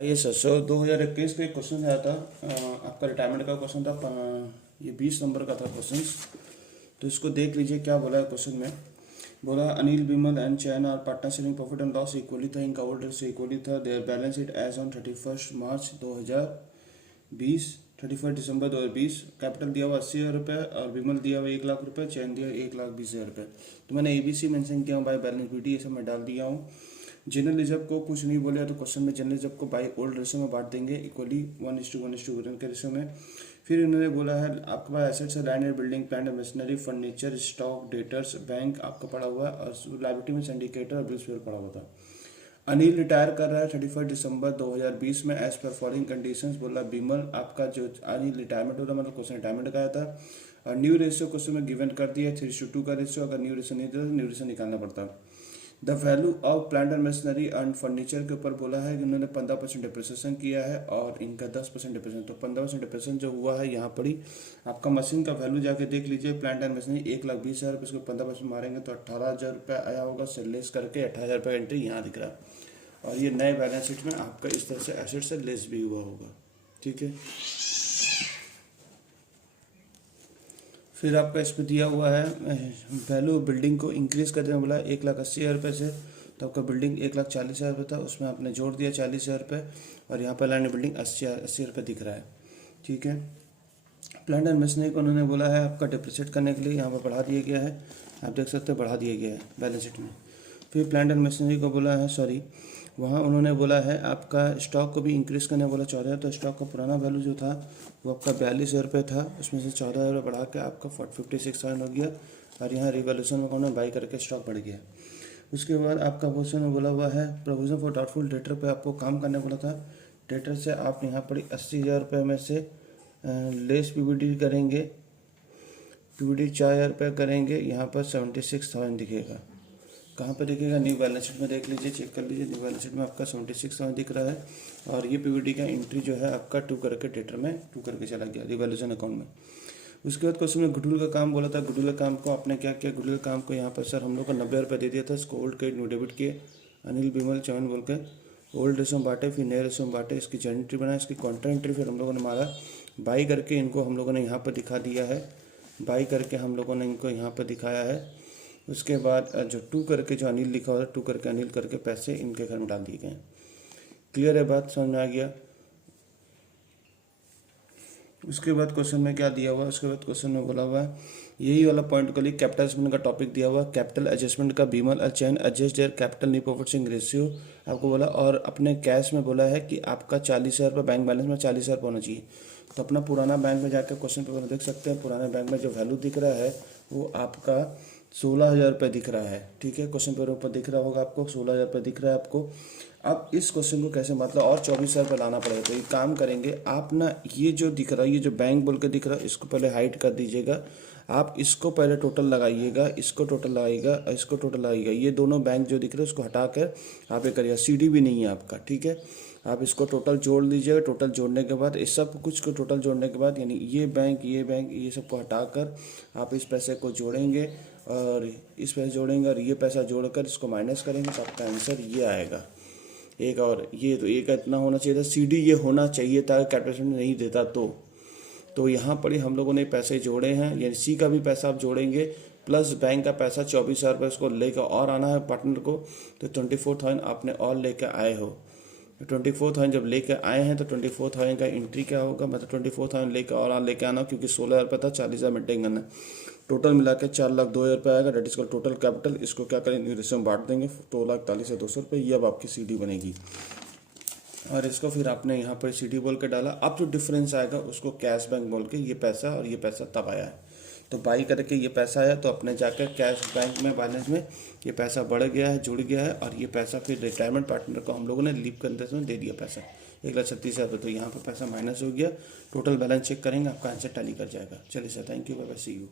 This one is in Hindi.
ये सर 2021 का एक क्वेश्चन आया था। आपका रिटायरमेंट का क्वेश्चन था। ये 20 नंबर का था क्वेश्चन। तो इसको देख लीजिए क्या बोला है क्वेश्चन में। बोला Anil Vimal and Chain are partner sharing profit and loss equally था, इनका ओल्ड से इक्वली था। Their balance sheet as on 31 March 2020, 31 December 2020। Capital दिया हुआ 80,000 रुपये और विमल दिया हुआ 1,00,000 रुपये, चैन दिया 1,20,000 रुपये। तो मैंने ABC मेंशन किया हूँ, बाय बैलेंस BD ये सब मैं डाल दिया हूँ। जनरल रिजर्व को कुछ नहीं बोले तो क्वेश्चन में जनरल रिजर्व को बाय ओल्ड रेशो में बांट देंगे इक्वली 1:1:1 के रेशो में। फिर इन्होंने बोला है आपके पास एसेट्स है land and building, plant and machinery, furniture, stock, debtors, bank आपका पड़ा हुआ है और लाइबिलिटी में सिंडिकेटर और बिल्स पड़ा हुआ था। अनिल रिटायर कर रहा है 31 दिसंबर 2020 में एज पर फॉलोइंग कंडीशंस। बोला विमल आपका जो अनिल रिटायरमेंट हो रहा मतलब क्वेश्चन रिटायरमेंट का आया था। और न्यू रेशियो क्वेश्चन में गिवन कर दिया 3:2 का रेशियो। अगर न्यू रेशियो नहीं दिया तो न्यू रेशियो निकालना पड़ता। The value of plant and machinery and furniture के ऊपर बोला है कि उन्होंने 15% डिप्रिसिएशन किया है और इनका 10% डिप्रिसिएशन। तो 15% डिप्रिसिएशन जो हुआ है यहाँ पर ही आपका मशीन का वैल्यू जाके देख लीजिए। प्लांट एंड मशीनरी 1,20,000 रुपये, इसको 15% मारेंगे तो 18,000 रुपये आया होगा। सेलेस करके 18,000 रुपये एंट्री यहाँ दिख रहा है। और ये नए बैलेंस शीट में आपका इस तरह से एसेट से लेस भी हुआ होगा। ठीक है। फिर आपका इस पर दिया हुआ है वैल्यू बिल्डिंग को इंक्रीज कर देना बोला 1,80,000 रुपये से। तो आपका बिल्डिंग 1,40,000 रुपये था, उसमें आपने जोड़ दिया 40,000 रुपये और यहाँ पर लैंड बिल्डिंग 80 रुपये दिख रहा है। ठीक है। प्लांट एंड मशीनरी को उन्होंने बोला है आपका डिप्रिसिएट करने के लिए यहाँ पर बढ़ा दिया गया है। आप देख सकते हैं बढ़ा दिया गया है बैलेंस शीट में। फिर प्लांट एंड मशीनरी को बोला है वहाँ उन्होंने बोला है आपका स्टॉक को भी इंक्रीज़ करने बोला 14,000। तो स्टॉक का पुराना वैल्यू जो था वो आपका 42,000 रुपये था, उसमें से 14,000 रुपये बढ़ा के आपका 56,000 हो गया। और यहाँ रिवोल्यूशन में उन्होंने बाई करके स्टॉक बढ़ गया। उसके बाद आपका क्वेश्चन में बोला हुआ है प्रोविजन फॉर डाउटफुल डेटर पे आपको काम करने बोला था। डेटर से आप यहाँ पर 80,000 रुपये में से लेस PBD करेंगे। PBD 4,000 रुपये करेंगे, यहाँ पर 76,000 दिखेगा। कहाँ पर दिखेगा? न्यू बैलेंस शीट में देख लीजिए, चेक कर लीजिए। न्यू बैलेंस शीट में आपका 76,000 दिख रहा है और ये PBD का एंट्री जो है आपका 2 करके डेटर में 2 करके चला गया रिवोल्यूशन अकाउंट में। उसके बाद क्वेश्चन में गुडविल का काम बोला था। गुडविल का काम को आपने क्या किया? गुडविल काम को यहाँ पर सर हम लोग को 90,000 रुपये दे दिया था। इसको ओल्ड क्रेडिट न्यू डेबिट किए अनिल विमल चौहान बोल के ओल्ड रेशो में बांटे, फिर नए रेशो में बांटे। इसकी जर्नल एंट्री बनाया, इसकी कॉन्ट्रा एंट्री फिर हम लोगों ने मारा बाई करके इनको हम लोगों ने यहाँ पर दिखा दिया है। बाई करके हम लोगों ने इनको यहाँ पर दिखाया है। उसके बाद जो 2 करके जो अनिल लिखा हुआ है 2 करके अनिल करके पैसे इनके घर में डाल दिए गए। क्लियर है बात? समझ में आ गया? उसके बाद क्वेश्चन में क्या दिया हुआ है? उसके बाद क्वेश्चन में बोला हुआ है यही वाला पॉइंट को लिए कैपिटल एडजस्टमेंट का टॉपिक दिया हुआ। कैपिटल एडजस्टमेंट का विमल और Chain adjust their capital new profit sharing ratio आपको बोला। और अपने कैश में बोला है कि आपका 40,000 रुपये बैंक बैलेंस में 40,000 रुपये होना चाहिए। तो अपना पुराना बैंक में जाकर क्वेश्चन पेपर देख सकते हैं। पुराने बैंक में जो वैल्यू दिख रहा है वो आपका 16,000 रुपये दिख रहा है। ठीक है, क्वेश्चन पेपर ऊपर दिख रहा होगा आपको 16,000 रुपये दिख रहा है आपको। अब इस क्वेश्चन को कैसे मतलब और 24,000 रुपये लाना पड़ेगा। तो ये काम करेंगे आप ना, ये जो दिख रहा है ये जो बैंक बोल के दिख रहा है इसको पहले हाइड कर दीजिएगा। आप इसको पहले टोटल लगाइएगा, इसको टोटल लगाइएगा और इसको टोटल लगाइएगा। ये दोनों बैंक जो दिख रहे हैं उसको हटा कर आप ये करिएगा। CD भी नहीं है आपका। ठीक है, आप इसको टोटल जोड़ लीजिएगा। टोटल जोड़ने के बाद इस सब कुछ को टोटल जोड़ने के बाद यानी ये बैंक ये सबको हटाकर आप इस पैसे को जोड़ेंगे और इस पैसे जोड़ेंगे और ये पैसा जोड़कर इसको माइनस करेंगे तो आपका आंसर ये आएगा। एक और ये तो एक इतना होना चाहिए था। CD ये होना चाहिए था, कैपिटल नहीं देता तो यहाँ पर ही हम लोगों ने पैसे जोड़े हैं। यानी C का भी पैसा आप जोड़ेंगे प्लस बैंक का पैसा 24,000 रुपये उसको लेकर और आना है पार्टनर को। तो 24,000 आपने और लेकर आए हो। 24,000 जब लेकर आए हैं तो 24,000 का एंट्री क्या होगा? मतलब 24,000 लेकर और लेकर आना, क्योंकि 16,000 रुपये था, 40,000 मेंटेन करना। टोटल मिला के 4,02,000 रुपये आएगा। Debt is called total capital. इसको क्या करें? न्यू रेशियो में बांट देंगे 2,40,200 रुपये। ये अब आपकी CD बनेगी और इसको फिर आपने यहाँ पर CD बोल के डाला। अब जो डिफरेंस आएगा उसको कैश बैंक बोल के ये पैसा और ये पैसा तब आया है। तो बाई करके ये पैसा आया तो अपने जाकर कैश बैंक में बैलेंस में ये पैसा बढ़ गया है, जुड़ गया है। और ये पैसा फिर रिटायरमेंट पार्टनर को हम लोगों ने लीव करते समय दे दिया पैसा 1,36,000 रुपये। तो यहाँ पर पैसा माइनस हो गया। टोटल बैलेंस चेक करेंगे, आपका आंसर टैली कर जाएगा। चलिए sir, thank you, bye bye, see you.